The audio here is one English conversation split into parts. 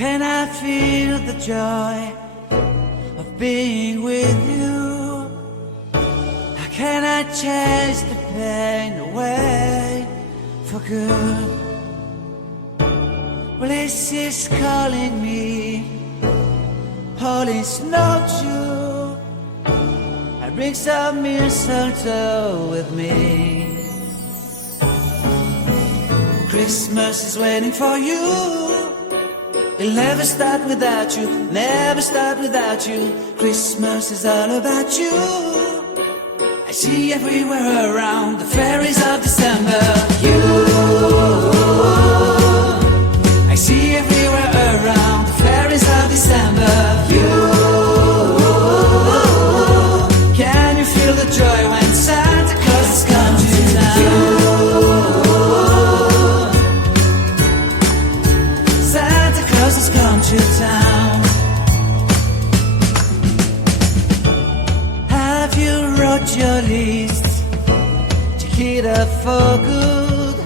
can I feel the joy of being with you? How can I chase the pain away for good? Well, this is calling me, all is not true. I bring some mistletoe with me. Christmas is waiting for you. It'll never start without you, never start without you. Christmas is all about you. I see everywhere around the fairies of December. You, I see everywhere around the fairies of December. You, can you feel the joy when Santa Claus has come to town? Santa Claus has come to town. Have you wrote your list? Check it up for good.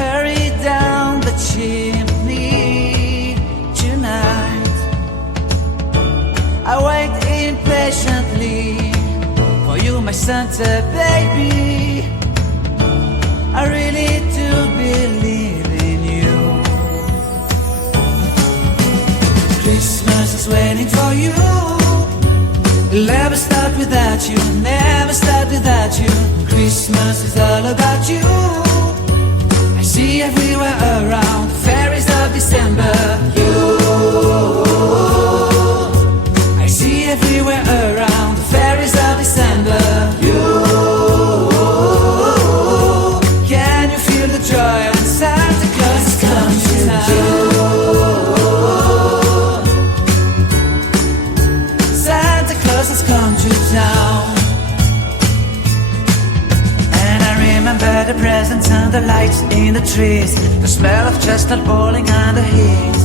Hurry down the chimney tonight. I wait impatiently for you, my Santa baby. I really do believe in you. Christmas is waiting for you. It'll never start without you, never start without you. Christmas is all about you. I see everywhere around the fairies of December. You, I see everywhere around the fairies of December. You, can you feel the joy when Santa Claus has come to town? Santa Claus has come to town. And I remember the presents and the lights in the trees, the smell of chestnut boiling on the heat.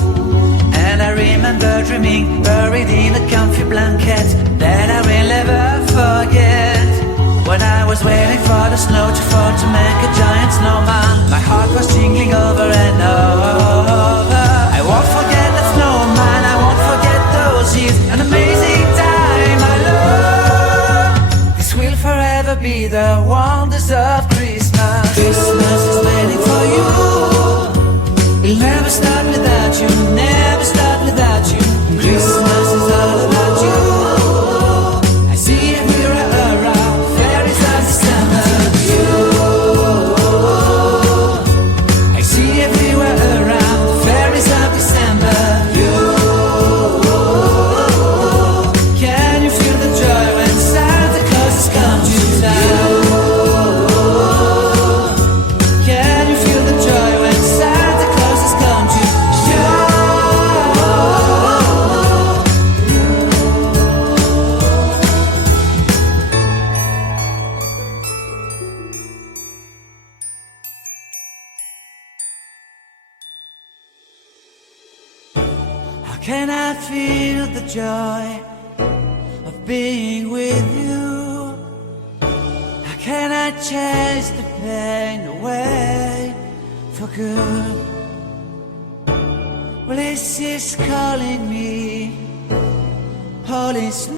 And I remember dreaming, buried in a comfy blanket that I will never forget. When I was waiting for the snow to fall to make a giant snowman, my heart was jingling over and over. I won't forget that snowman, I won't forget those years, an amazing time I love. This will forever be the wonders of Christmas. Christmas is waiting for you. It'll never start without you, never start without you. Christmas is all about you. I see everywhere around the fairies of December. You, I see everywhere around the fairies of December. You, can you feel the joy when Santa Claus has come to town? Can you feel the joy when Santa Claus has come to town? How can I feel the joy of being with you? How can I chase the pain away for good? Well, this is calling me, all is